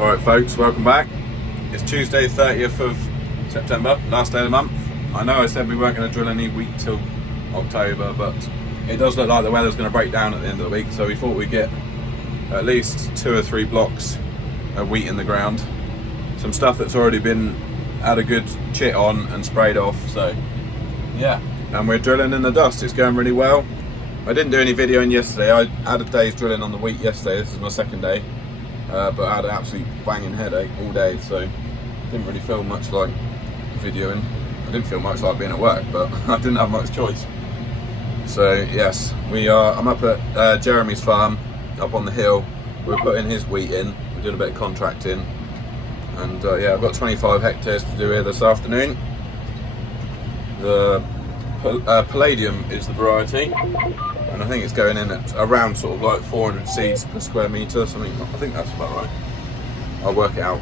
Alright folks, welcome back. It's Tuesday 30th of September, last day of the month. I know I said we weren't going to drill any wheat till October, but it does look like the weather's going to break down at the end of the week, so we thought we'd get at least 2 or 3 blocks of wheat in the ground. Some stuff that's already been had a good chit on and sprayed off, so yeah. And we're drilling in the dust, it's going really well. I didn't do any videoing yesterday. I had a day's drilling on the wheat yesterday, this is my second day. But I had an absolute banging headache all day, so didn't really feel much like videoing. I didn't feel much like being at work, but I didn't have much choice. So yes, I'm up at Jeremy's farm, up on the hill. We're putting his wheat in, we're doing a bit of contracting. And yeah, I've got 25 hectares to do here this afternoon. The Palladium is the variety. And I think it's going in at around sort of like 400 seeds per square metre, something. I think that's about right. I'll work it out.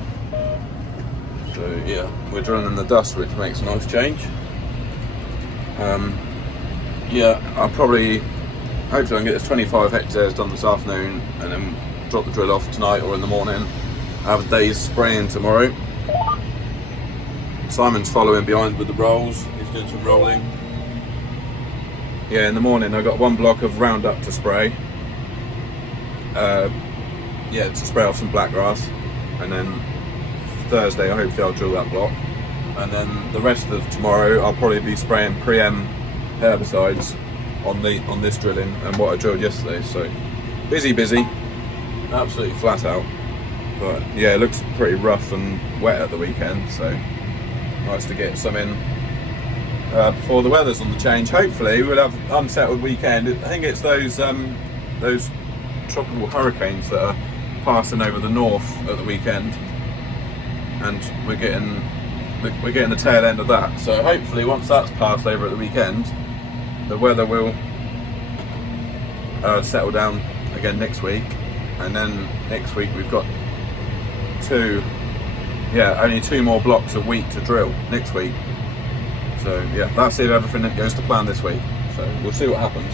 So yeah, we're drilling in the dust, which makes a nice change. Yeah, hopefully I can get this 25 hectares done this afternoon and then drop the drill off tonight or in the morning. I have a day's spraying tomorrow. Simon's following behind with the rolls, he's doing some rolling. Yeah, in the morning I've got 1 block of Roundup to spray. Yeah, to spray off some blackgrass. And then Thursday hopefully I'll drill that block. And then the rest of tomorrow I'll probably be spraying pre-em herbicides on this drilling and what I drilled yesterday. So busy, absolutely flat out. But yeah, it looks pretty rough and wet at the weekend, so nice to get some in before the weather's on the change. Hopefully we'll have an unsettled weekend. I think it's those tropical hurricanes that are passing over the north at the weekend, and we're getting the tail end of that. So hopefully once that's passed over at the weekend, the weather will settle down again next week. And then next week we've got only 2 more blocks of wheat to drill next week. So yeah, that's if everything that goes to plan this week. So we'll see what happens.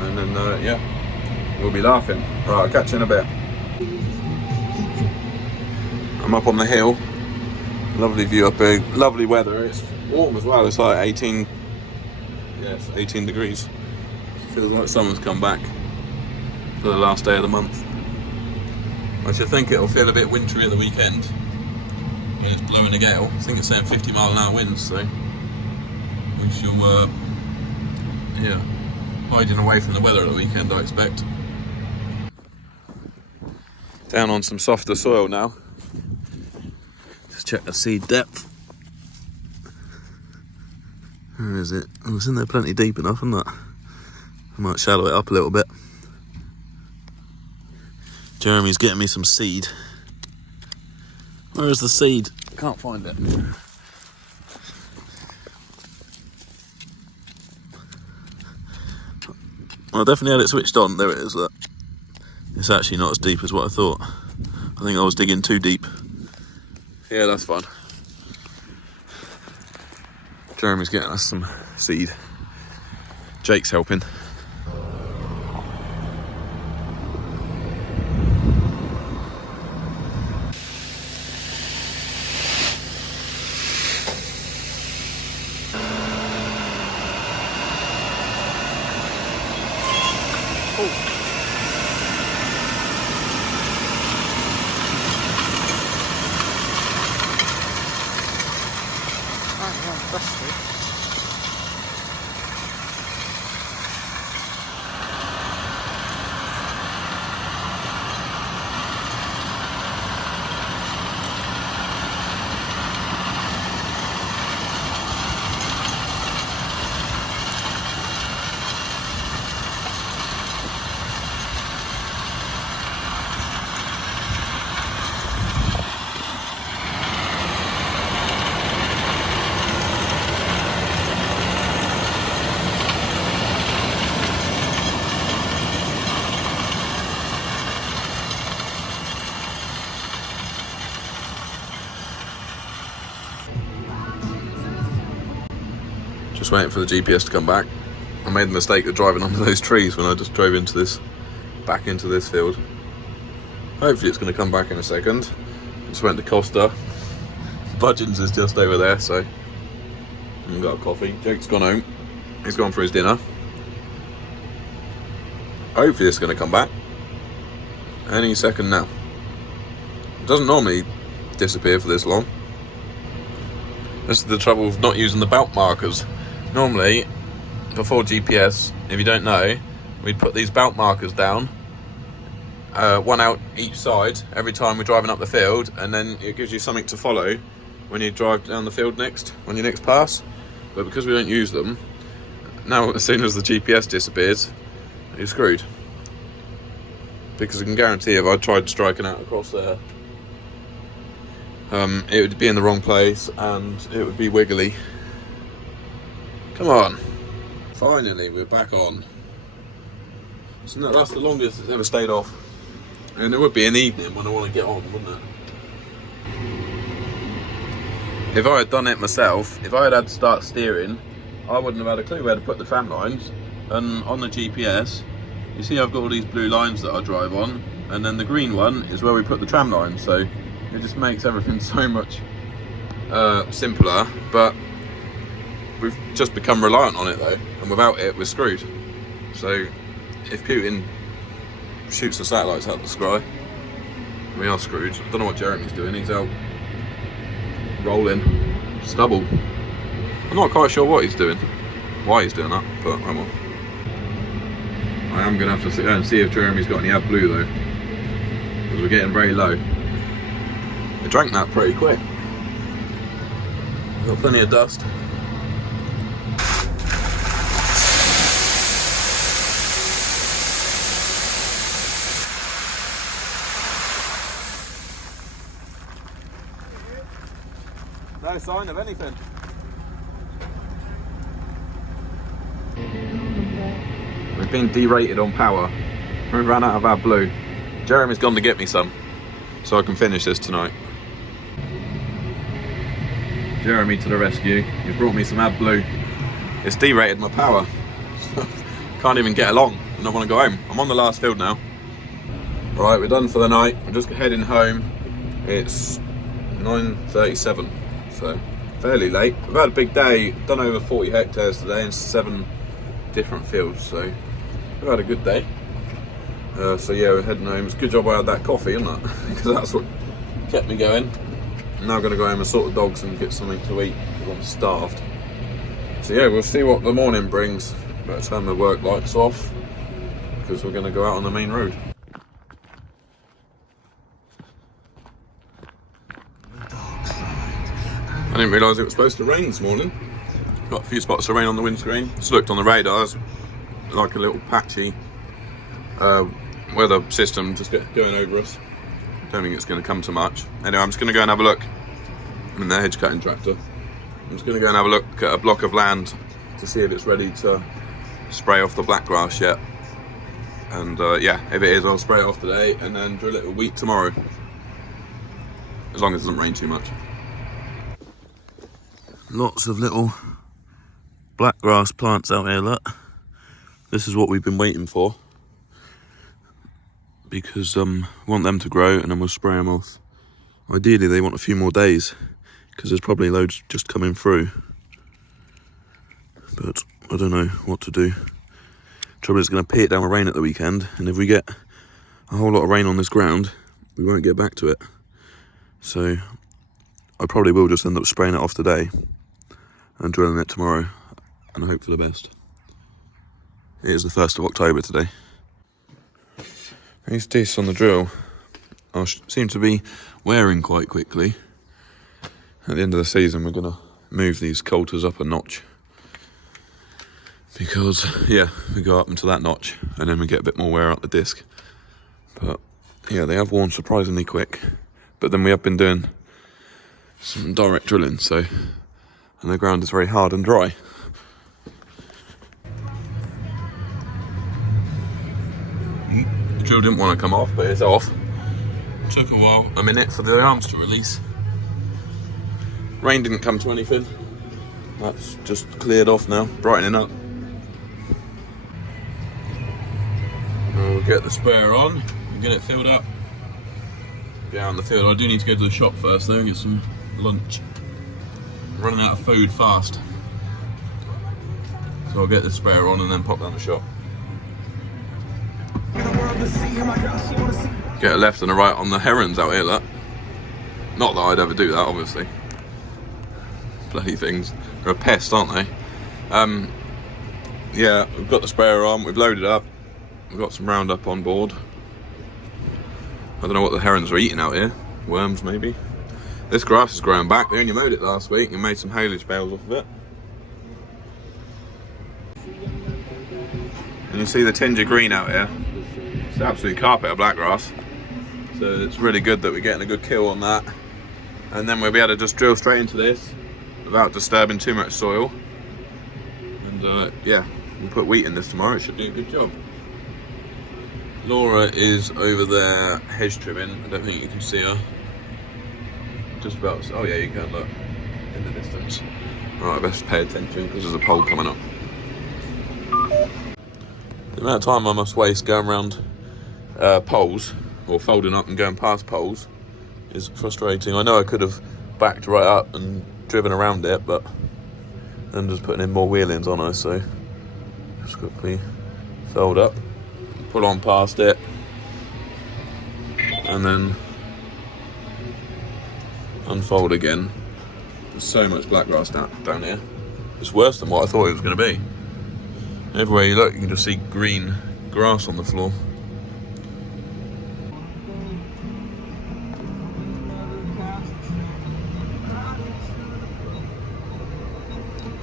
And then yeah, we'll be laughing. Right, I'll catch you in a bit. I'm up on the hill. Lovely view up here, lovely weather. It's warm as well, it's like 18 degrees. Feels like summer's come back for the last day of the month. I should think it'll feel a bit wintry at the weekend. It's blowing a gale. I think it's saying 50-mile-an-hour winds, so we shall, yeah, hiding away from the weather at the weekend, I expect. Down on some softer soil now. Just check the seed depth. Where is it? Oh, it's in there plenty deep enough, isn't it? I might shallow it up a little bit. Jeremy's getting me some seed. Where's the seed? Can't find it. I definitely had it switched on. There it is. Look. It's actually not as deep as what I thought. I think I was digging too deep. Yeah, that's fine. Jeremy's getting us some seed. Jake's helping. Just waiting for the GPS to come back. I made the mistake of driving under those trees when I just drove back into this field. Hopefully it's going to come back in a second. Just went to Costa. Budgeons is just over there, so I've got a coffee. Jake's gone home. He's gone for his dinner. Hopefully it's going to come back any second now. It doesn't normally disappear for this long. This is the trouble with not using the belt markers. Normally, before GPS, if you don't know, we'd put these belt markers down, one out each side every time we're driving up the field, and then it gives you something to follow when you drive down the field next, when you next pass. But because we don't use them, now as soon as the GPS disappears, you're screwed. Because I can guarantee if I tried striking out across there, it would be in the wrong place and it would be wiggly. Come on. Finally, we're back on. So that's the longest it's ever stayed off. And it would be an evening when I want to get on, wouldn't it? If I had done it myself, if I had to start steering, I wouldn't have had a clue where to put the tram lines. And on the GPS, you see I've got all these blue lines that I drive on, and then the green one is where we put the tram lines, so it just makes everything so much simpler. But we've just become reliant on it though, and without it we're screwed. So if Putin shoots the satellites out of the sky, we are screwed. I don't know what Jeremy's doing. He's out rolling stubble. I'm not quite sure what he's doing, why he's doing that, but I'm on. I am going to have to sit down and see if Jeremy's got any AdBlue though, because we're getting very low. I drank that pretty quick. Got plenty of dust. No sign of anything. We've been derated on power. We ran out of AdBlue. Jeremy's gone to get me some, so I can finish this tonight. Jeremy to the rescue. He's brought me some AdBlue. It's derated my power. Can't even get along and I want to go home. I'm on the last field now. Right, we're done for the night. We're just heading home. It's 9:37, so fairly late. We've had a big day, done over 40 hectares today in 7 different fields, so we've had a good day. So yeah, we're heading home. It's a good job I had that coffee, isn't it? Because that's what kept me going. I'm now going to go home and sort the dogs and get something to eat because I'm starved. So yeah, we'll see what the morning brings. Better turn the work lights off because we're going to go out on the main road. I didn't realise it was supposed to rain this morning. Got a few spots of rain on the windscreen. Just looked on the radar, it's like a little patchy weather system just going over us. Don't think it's going to come to much. Anyway, I'm just going to go and have a look. I'm in the hedge cutting tractor. I'm just going to go and have a look at a block of land to see if it's ready to spray off the black grass yet. And yeah, if it is, I'll spray it off today and then drill it a week tomorrow. As long as it doesn't rain too much. Lots of little black grass plants out here, look. This is what we've been waiting for. Because we want them to grow and then we'll spray them off. Ideally they want a few more days because there's probably loads just coming through. But I don't know what to do. Trouble is, it's going to pee it down with rain at the weekend, and if we get a whole lot of rain on this ground, we won't get back to it. So I probably will just end up spraying it off today and drilling it tomorrow and hope for the best. It is the 1st of October today. These discs on the drill seem to be wearing quite quickly. At the end of the season, we're going to move these coulters up a notch. Because, yeah, we go up into that notch and then we get a bit more wear out the disc. But, yeah, they have worn surprisingly quick. But then we have been doing some direct drilling, so... And the ground is very hard and dry. The drill didn't want to come off, but it's off. Took a minute for the arms to release. Rain didn't come to anything. That's just cleared off now, brightening up. We'll get the sprayer on and get it filled up. be out in the field. I do need to go to the shop first though and get some lunch. I'm running out of food fast. So I'll get the sprayer on and then pop down the shop. Get a left and a right on the herons out here, look. Not that I'd ever do that, obviously. Bloody things. They're a pest, aren't they? Yeah, we've got the sprayer on, we've loaded up. We've got some Roundup on board. I don't know what the herons are eating out here. Worms, maybe. This grass is growing back. They only mowed it last week and made some haylage bales off of it. And you see the tinge of green out here. It's an absolute carpet of black grass. So it's really good that we're getting a good kill on that. And then we'll be able to just drill straight into this without disturbing too much soil. And yeah, we'll put wheat in this tomorrow. It should do a good job. Laura is over there hedge trimming. I don't think you can see her. Just about, oh yeah, you can, look, in the distance. Alright, best pay attention because there's a pole coming up. The amount of time I must waste going around poles, or folding up and going past poles, is frustrating. I know I could have backed right up and driven around it, but I'm just putting in more wheelings on her, so just quickly fold up, pull on past it, and then unfold again. There's so much black grass down here. It's worse than what I thought it was going to be. Everywhere you look, you can just see green grass on the floor.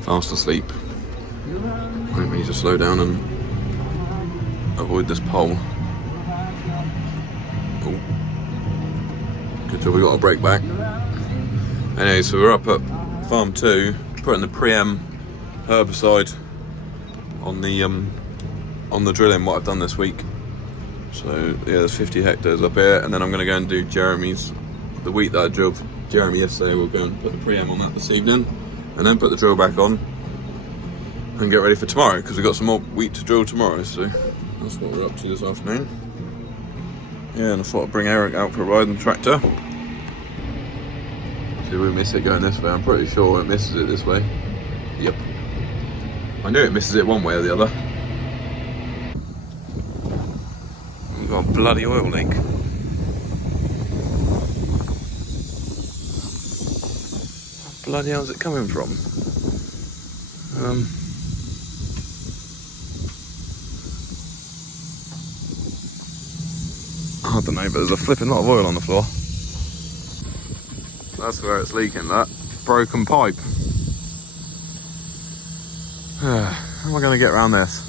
Fast asleep. I need to slow down and avoid this pole. Oh. Good job we got a brake back. Anyway, so we're up at farm 2, putting the pre-em herbicide on the drilling what I've done this week. So yeah, there's 50 hectares up here, and then I'm going to go and do Jeremy's, the wheat that I drilled Jeremy yesterday. We'll go and put the pre-em on that this evening, and then put the drill back on and get ready for tomorrow, because we've got some more wheat to drill tomorrow. So that's what we're up to this afternoon. Yeah, and I thought I'd bring Eric out for a ride in the tractor. See, we miss it going this way. I'm pretty sure it misses it this way. Yep. I knew it misses it one way or the other. We've got a bloody oil leak. Where bloody hell is it coming from? I don't know, but there's a flipping lot of oil on the floor. That's where it's leaking, that. Broken pipe. How am I going to get around this?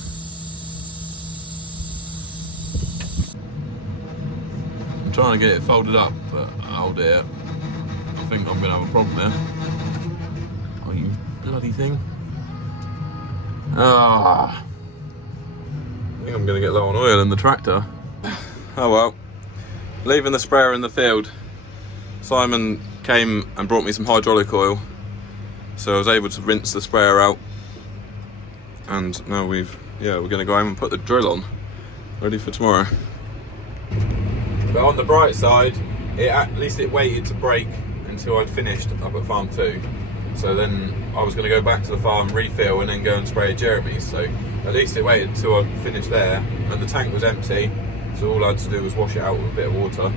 I'm trying to get it folded up, but oh dear. I think I'm going to have a problem there. Oh, you bloody thing. Ah. I think I'm going to get low on oil in the tractor. Oh well. Leaving the sprayer in the field, Simon came and brought me some hydraulic oil, so I was able to rinse the sprayer out, and now we're going to go home and put the drill on, ready for tomorrow. But on the bright side, at least it waited to break until I'd finished up at farm 2, so then I was going to go back to the farm, refill, and then go and spray Jeremy's. So at least it waited until I finished there, and the tank was empty. So all I had to do was wash it out with a bit of water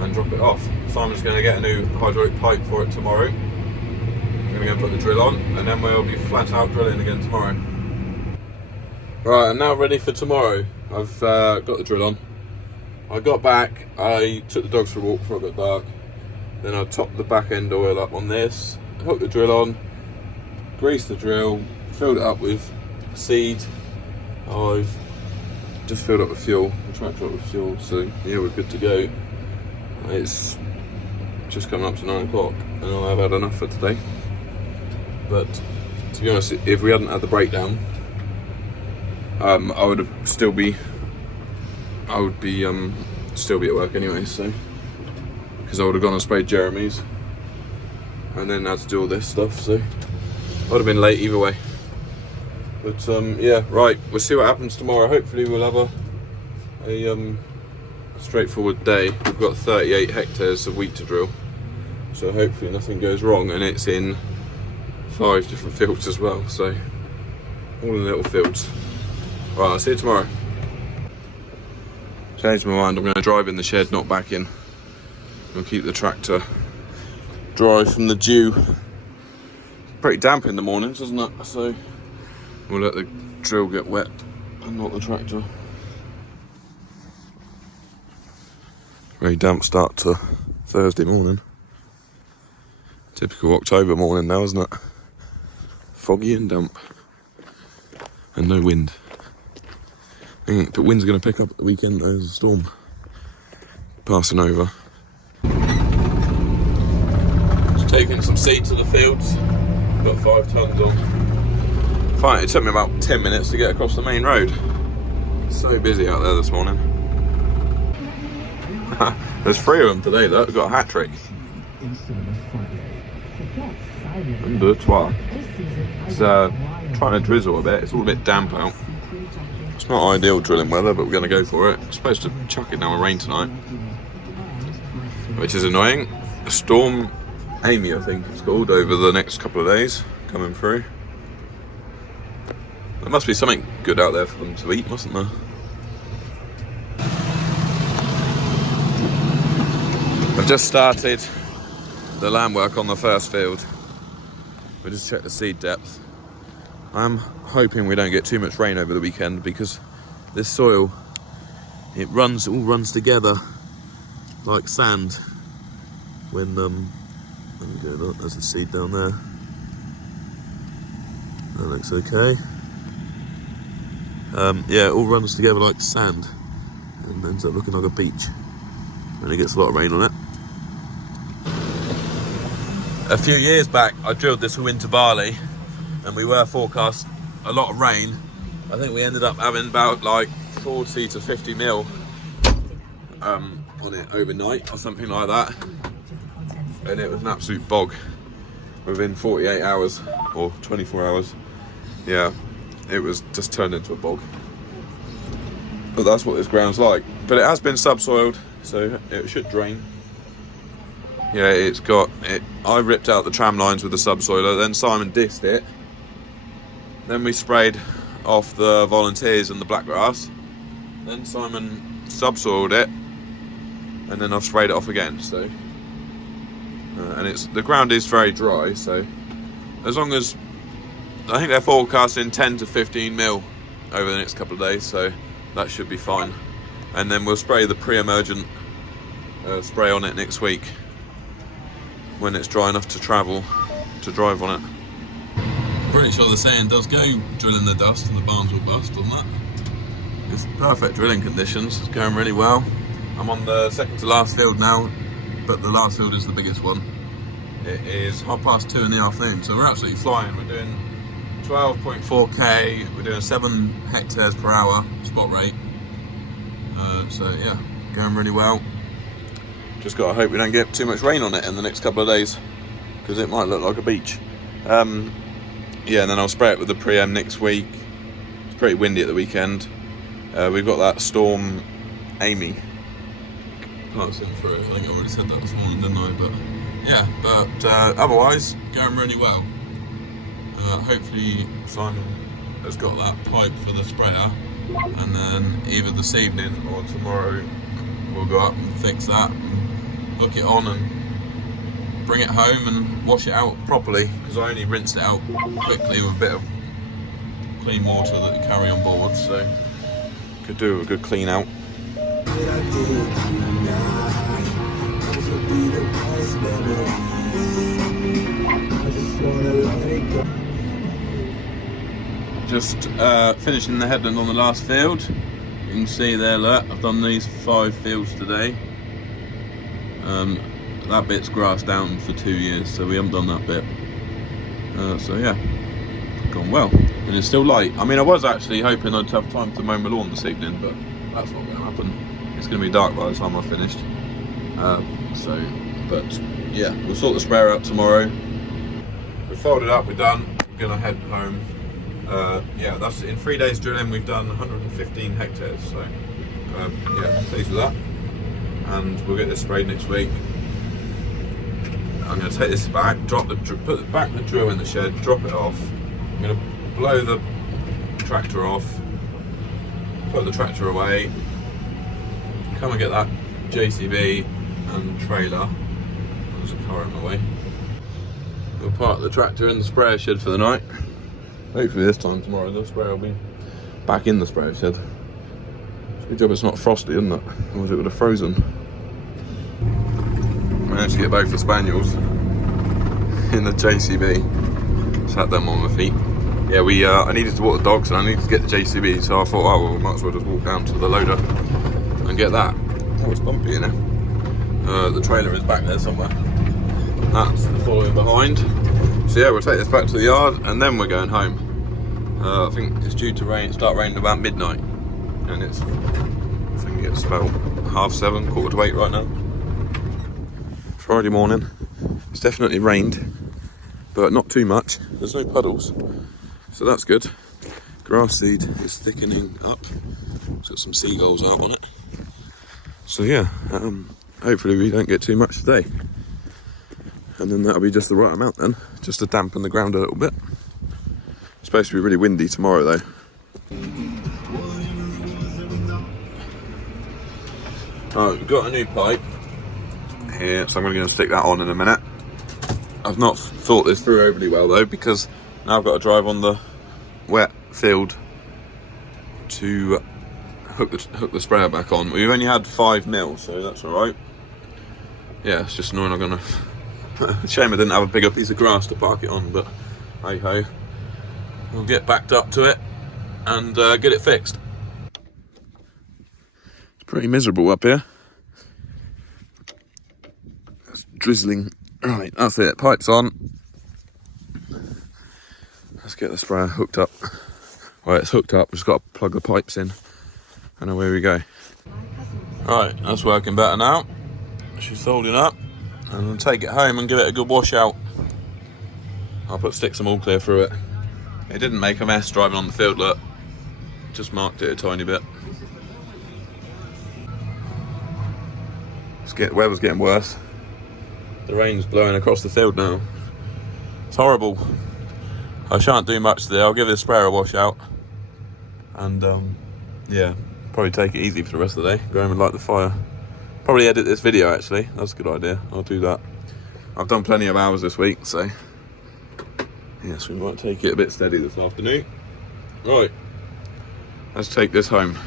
and drop it off. Simon's going to get a new hydraulic pipe for it tomorrow. I'm going to go and put the drill on, and then we'll be flat out drilling again tomorrow. Right, I'm now ready for tomorrow. I've got the drill on. I got back, I took the dogs for a walk before it got dark. Then I topped the back end oil up on this, hooked the drill on, greased the drill, filled it up with seed. I've just filled up with fuel, the tractor up with fuel, so yeah, we're good to go. It's just coming up to 9 o'clock, and I've had enough for today. But to be honest, if we hadn't had the breakdown, I would still be at work anyway. So because I would have gone and sprayed Jeremy's, and then had to do all this stuff, so I would have been late either way. But yeah, right, we'll see what happens tomorrow. Hopefully we'll have a straightforward day. We've got 38 hectares of wheat to drill, so hopefully nothing goes wrong, and it's in 5 different fields as well, so all in little fields. Right, I'll see you tomorrow. Changed my mind, I'm going to drive in the shed, not back in. I'll keep the tractor dry from the dew. Pretty damp in the mornings, isn't it? So we'll let the drill get wet and not the tractor. Very damp start to Thursday morning. Typical October morning now, isn't it? Foggy and damp. And no wind. But wind's going to pick up at the weekend. There's a storm passing over. Just taking some seed to the fields. Got 5 tons on. Fine, it took me about 10 minutes to get across the main road. So busy out there this morning. There's 3 of them today, look. We've got a hat trick. Number 12. It's trying to drizzle a bit. It's all a bit damp out. It's not ideal drilling weather, but we're going to go for it. It's supposed to chuck it down with rain tonight, which is annoying. A storm, Amy I think it's called, over the next couple of days coming through. There must be something good out there for them to eat, mustn't there? I've just started the land work on the first field. We just checked the seed depth. I'm hoping we don't get too much rain over the weekend, because this soil, it all runs together like sand when let me go, look, there's a seed down there. That looks okay. Yeah, it all runs together like sand and ends up looking like a beach when it gets a lot of rain on it. A few years back I drilled this winter barley, and we were forecast a lot of rain. I think we ended up having about like 40 to 50 mil on it overnight or something like that, and it was an absolute bog within 48 hours or 24 hours. Yeah, it was just turned into a bog. But that's what this ground's like. But it has been subsoiled, so it should drain. Yeah, it's got it. I ripped out the tram lines with the subsoiler, then Simon dissed it. Then we sprayed off the volunteers and the blackgrass. Then Simon subsoiled it, and then I've sprayed it off again. So, and the ground is very dry. So, as long as I think they're forecasting 10 to 15 mil over the next couple of days, so that should be fine. And then we'll spray the pre-emergent spray on it next week when it's dry enough to drive on it. Pretty sure the saying does go, drilling the dust and the barns will bust, doesn't it? It's perfect drilling conditions, it's going really well. I'm on the second to last field now, but the last field is the biggest one. It is 2:30 in the afternoon, so we're absolutely flying. We're doing 12.4k, we're doing 7 hectares per hour spot rate. So yeah, going really well. Just gotta hope we don't get too much rain on it in the next couple of days, because it might look like a beach. Yeah, and then I'll spray it with the pre-em next week. It's pretty windy at the weekend. We've got that storm, Amy. Can't see through it. I think I already said that this morning, didn't I? But yeah, otherwise, going really well. Hopefully Simon has got that pipe for the sprayer, and then either this evening or tomorrow we'll go up and fix that, and hook it on and bring it home and wash it out properly, because I only rinsed it out quickly with a bit of clean water that you carry on board, so could do a good clean out. Just finishing the headland on the last field. You can see there, look, I've done these 5 fields today. That bit's grassed down for 2 years, so we haven't done that bit. So yeah, gone well. And it's still light. I mean, I was actually hoping I'd have time to mow my lawn this evening, but that's not going to happen. It's going to be dark by the time I've finished. But yeah, we'll sort the sprayer out tomorrow. We've folded up, we're done. We're going to head home. Yeah, that's in 3 days drilling. We've done 115 hectares. So yeah, pleased with that. and we'll get this sprayed next week. I'm going to take this back, put the drill in the shed, drop it off. I'm going to blow the tractor off, put the tractor away, come and get that JCB and trailer. There's a car in my way. We'll park the tractor in the sprayer shed for the night. Hopefully this time tomorrow the sprayer will be back in the sprayer shed. It's a good job it's not frosty, isn't it? Otherwise it would have frozen. Managed to get both the spaniels in the JCB. Sat them on my feet. Yeah, I needed to walk the dogs and I needed to get the JCB, so I thought, oh well, we might as well just walk down to the loader and get that. Oh, it's bumpy in there. The trailer is back there somewhere. That's following behind. So yeah, we'll take this back to the yard and then we're going home. I think it's due to start raining about midnight, and I think it's about 7:30, 7:45 right now. Friday morning. It's definitely rained, but not too much. There's no puddles, so that's good. Grass seed is thickening up. It's got some seagulls out on it. So yeah, hopefully we don't get too much today. And then that'll be just the right amount then, just to dampen the ground a little bit. It's supposed to be really windy tomorrow though. Alright, we've got a new pipe here, so I'm going to stick that on in a minute. I've not thought this through overly well though, because now I've got to drive on the wet field to hook the sprayer back on. We've only had 5 mil, so that's alright. Yeah, it's just annoying. I'm going to... Shame I didn't have a bigger piece of grass to park it on, but hey ho. We'll get backed up to it and get it fixed. It's pretty miserable up here. It's drizzling. Right, that's it. Pipe's on. Let's get the sprayer hooked up. Well, it's hooked up. We've just got to plug the pipes in, and away we go. Right, that's working better now. She's holding up. And I'll take it home and give it a good wash out. I'll put sticks and all clear through it. It didn't make a mess driving on the field, look. Just marked it a tiny bit. The weather's getting worse. The rain's blowing across the field now. It's horrible. I shan't do much today. I'll give this sprayer a wash out. And yeah, probably take it easy for the rest of the day. Go home and light the fire. Probably edit this video actually, that's a good idea, I'll do that. I've done plenty of hours this week, so yes, we might take it a bit steady this afternoon. Right, let's take this home.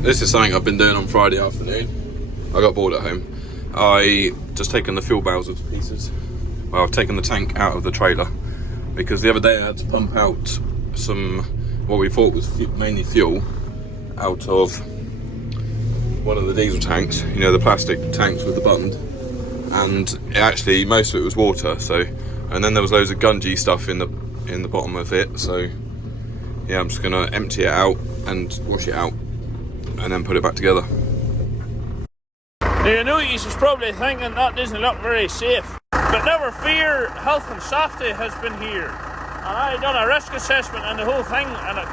This is something I've been doing on Friday afternoon. I got bored at home. I just taken the fuel barrels to pieces. Well, I've taken the tank out of the trailer because the other day I had to pump out some what we thought was mainly fuel out of one of the diesel tanks, you know, the plastic tanks with the bund, and actually most of it was water. So, and then there was loads of gungy stuff in the bottom of it. So yeah, I'm just gonna empty it out and wash it out and then put it back together. Now, you know, you is probably thinking that doesn't look very safe, but never fear, health and safety has been here. And I done a risk assessment and the whole thing, and it